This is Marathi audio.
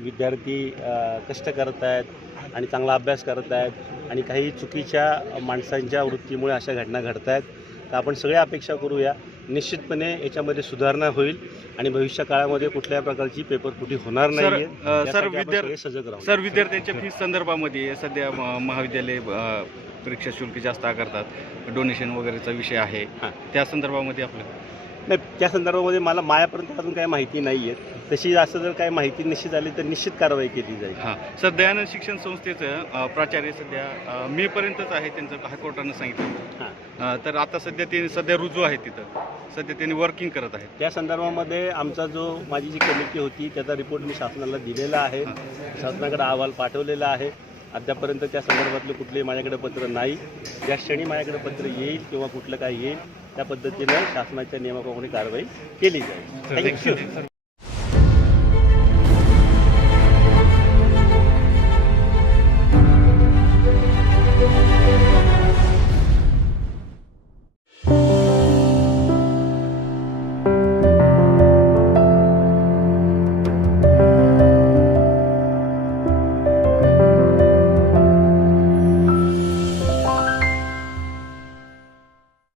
विद्यार्थी कष्ट करत आहेत आणि चांगला अभ्यास करत आहेत आणि काही चुकीच्या माणसांच्या वृत्तीमुळे अशा घटना घडत आहेत. तर आपण सगळ्या अपेक्षा करूया निश्चितपणे याच्यामध्ये सुधारणा होईल आणि भविष्य काळामध्ये कुठल्याही प्रकारची पेपर फुटी होणार नाही सर, विद्यार- सगळे सजग राहू सर विद्यार्थ्यांच्या फीस संदर्भामध्ये सध्या म- महाविद्यालय परीक्षा शुल्क जास्त आकारतात. डोनेशन वगैरेचा विषय आहे. हां. त्या संदर्भामध्ये आपलं नाही त्या संदर्भामध्ये मला माझ्यापर्यंत अजून काही माहिती नाही आहे तशी असं जर काही माहिती निश्चित आली तर निश्चित कारवाई केली जाईल. हां. सर दयानंद शिक्षण संस्थेचं प्राचार्य सध्या. अ, मेपर्यंतच आहे त्यांचं हायकोर्टानं सांगितलं. हां. तर आता सध्या ते सध्या रुजू आहेत तिथं. सध्या त्यांनी वर्किंग करत आहेत. त्या संदर्भामध्ये आमचा जो माझी जी कमिटी होती त्याचा रिपोर्ट मी शासनाला दिलेला आहे. शासनाकडे अहवाल पाठवलेला आहे. अद्यापर्यंत त्या संदर्भातलं कुठलंही माझ्याकडे पत्र नाही. ज्या क्षणी माझ्याकडे पत्र येईल किंवा कुठलं काय येईल त्या पद्धतीनं शासनाच्या नियमाप्रमाणे कारवाई केली जाईल. थँक्यू